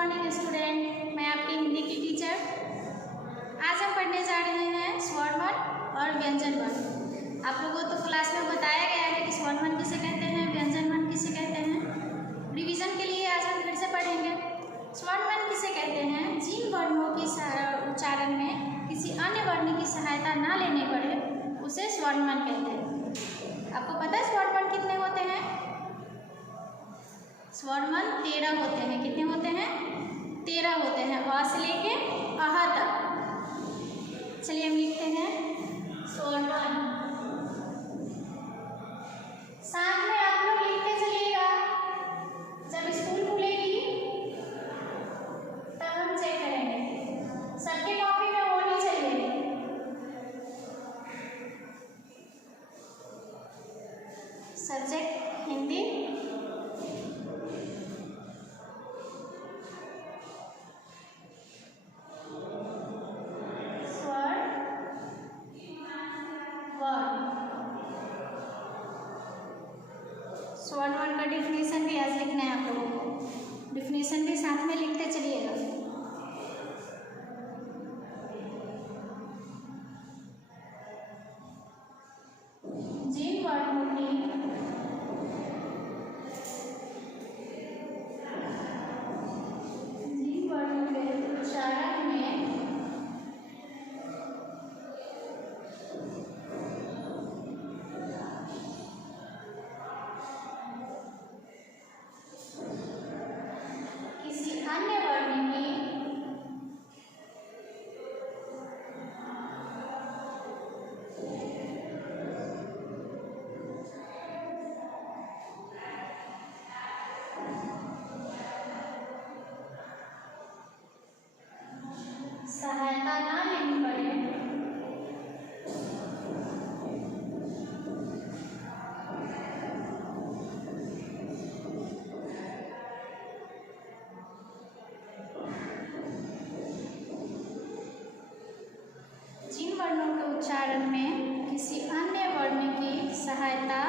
Morning student, मैं आपकी हिंदी की टीचर। आज हम पढ़ने जा रहे हैं स्वर वर्ण और व्यंजन वर्ण। आप लोगों को तो क्लास में बताया गया है कि स्वर वर्ण किसे कहते हैं, व्यंजन वर्ण किसे कहते हैं। रिवीजन के लिए आज हम फिर से पढ़ेंगे। स्वर वर्ण किसे कहते हैं? जिन वर्णों की उच्चारण में किसी अन्य वर्ण की सहायता ना लेने पड़े उसे स्वर वर्ण कहते हैं। आपको पता है स्वर वर्ण कितने होते हैं? स्वर वर्ण 13 होते हैं। कितने होते हैं? 13 होते हैं, अ से लेके अह तक। चलिए हम लिखते हैं स्वर वर्ण। साथ में आप लोग लिखते चलिएगा, जब स्कूल खुलेगी तब हम चेक करेंगे। सबके कॉपी में होनी चाहिए। सब्जेक्ट हिंदी, स्वर वर्ण का डिफिनेशन भी आज लिखना है आप लोगों को। डिफिनेशन भी साथ में लिखते चलिएगा। जिन वर्णों की के उच्चारण में किसी अन्य वर्ण की सहायता ना लेनी पड़े जिन वर्णों के उच्चारण में किसी अन्य वर्ण की सहायता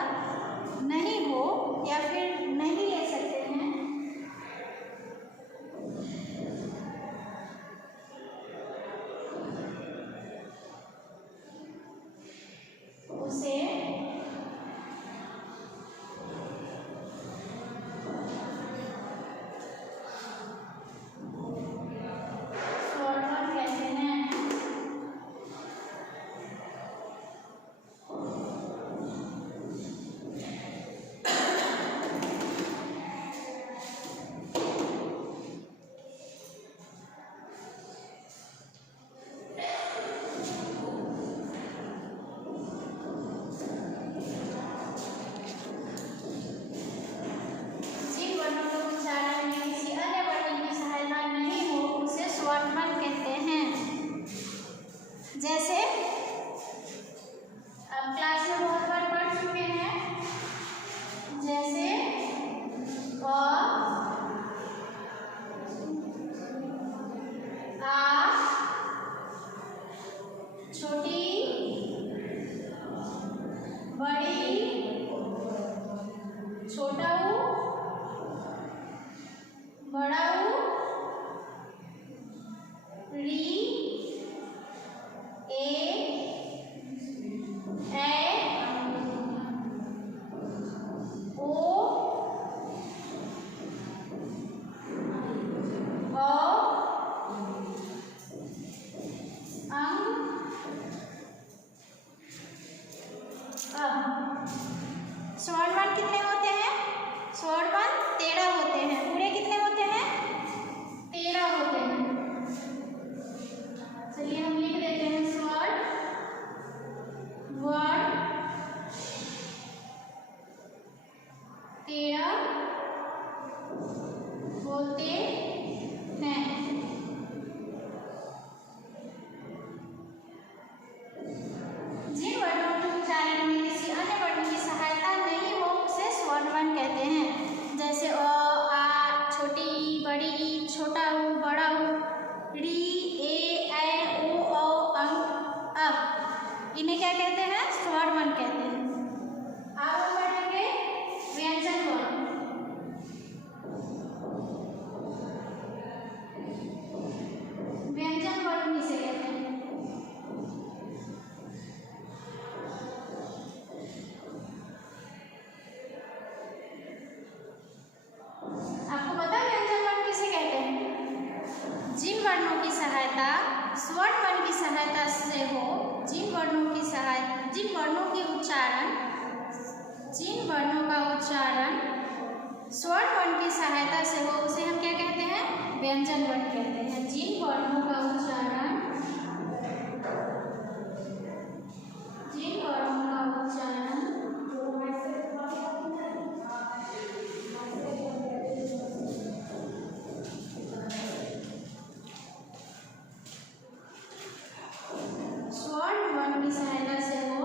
नहीं हो या फिर नहीं ले सकते हैं उसे स्वर वर्ण कहते हैं। जिन वर्णों के उच्चारण में किसी अन्य वर्ण की सहायता नहीं हो उसे स्वर वर्ण कहते हैं। जैसे अब क्लास में बहुत बार पढ़ चुके हैं, जैसे क, आ, छोटी, बड़ी, छोटा ऊ, बड़ा ऊ, री, ए, ओ, स्वर वर्ण कितने होते हैं? स्वर वर्ण 13 होते हैं। पूरे कितने होते हैं? 13 होते हैं। चलिए हम लिख देते हैं स्वर वर्ण 13 होते हैं। जिन वर्णों के उच्चारण में किसी अन्य वर्ण की सहायता नहीं हो उसे स्वर वर्ण कहते हैं। जैसे अ, आ, छोटी ई, बड़ी ई, छोटा ऊ, बड़ा ऊ, री, ए, ओ, अंग, अ। इन्हें क्या कहते हैं? स्वर वर्ण कहते हैं। अब हम पढ़ेंगे व्यंजन वर्ण। से हो, जिन वर्णों का उच्चारण स्वर वर्ण की सहायता से हो उसे हम क्या कहते हैं? व्यंजन वर्ण कहते हैं। जिन वर्णों का उच्चारण स्वर वर्ण की सहायता से हो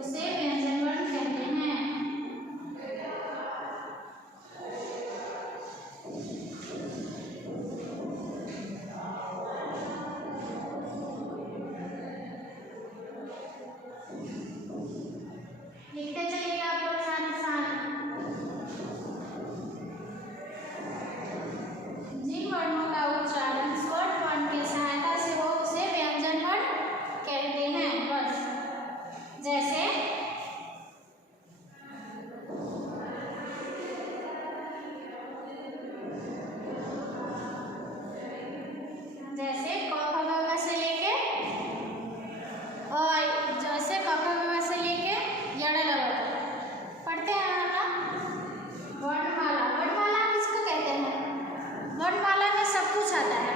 उसे व्यंजन वर्ण कहते हैं। लिखते चलिए आप लोग साथ साथ। जिन वर्णों का उच्चारण स्वर वर्ण की सहायता से हो उसे व्यंजन वर्ण कहते हैं। बस जैसे क ख ग घ से लेके जैसे क ख ग घ से लेके यड़ ल व तक पढ़ते हैं ना। वर्णमाला, वर्णमाला किसको कहते हैं? वर्णमाला में सब कुछ आता है।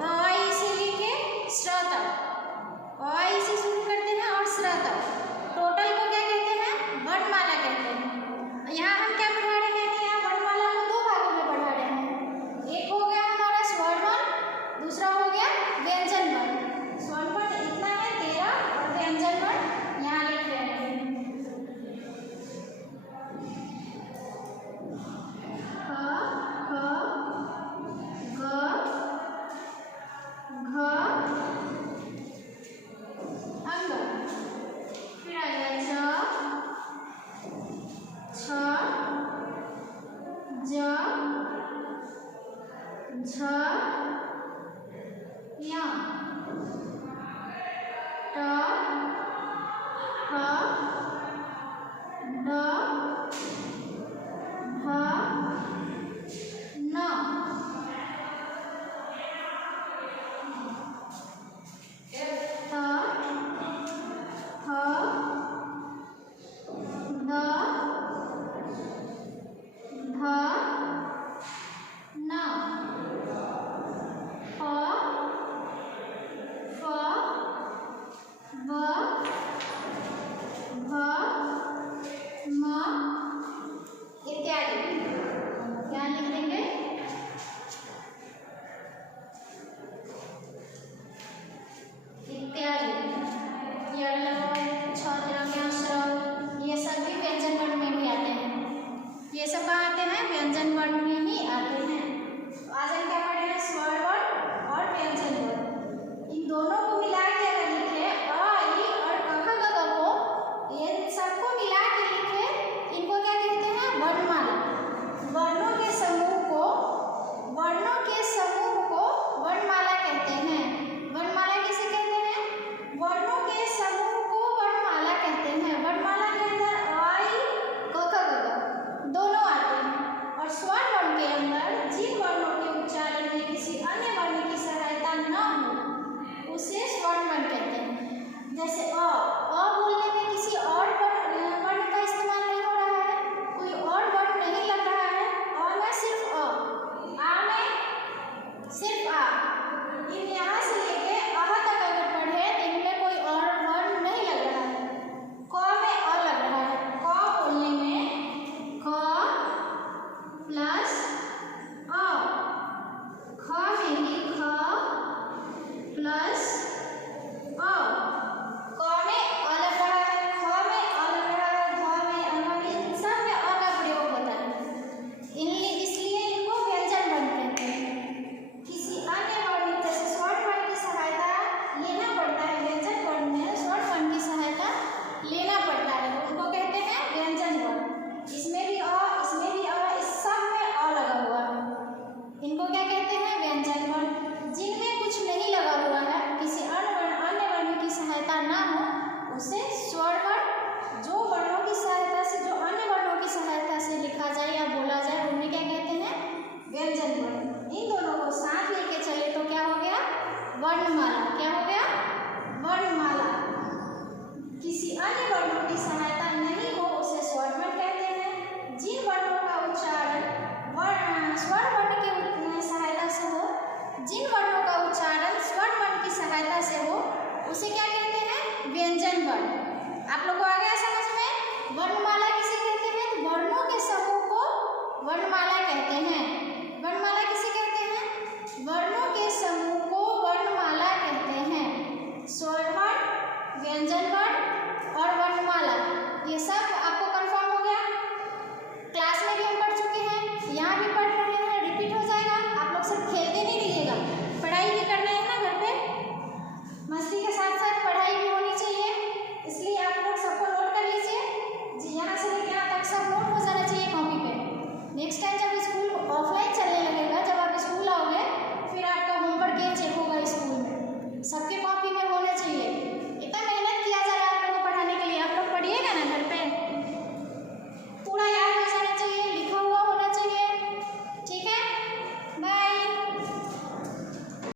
अ ई से लेके श तक, अ ई से शुरू करते हैं और श तक टोटल को क्या कहते हैं? वर्णमाला कहते हैं। यहाँ हम क्या पढ़ा रहे हैं कि यहाँ वर्णमाला को दो भागों में पढ़ा रहे हैं। एक हो गया हमारा स्वर वर्ण, दूसरा हो गया व्यंजन वर्ण। स्वर वर्ण इतना है 13 और व्यंजन वर्ण यहाँ लिख रहे हैं। झ या ट ह ड ढ न त थ द ध न। उसे क्या कहते हैं? व्यंजन वर्ण। आप लोग को आ गया समझ में? वर्णमाला किसे कहते हैं? तो वर्णों के समूह को वर्णमाला कहते हैं।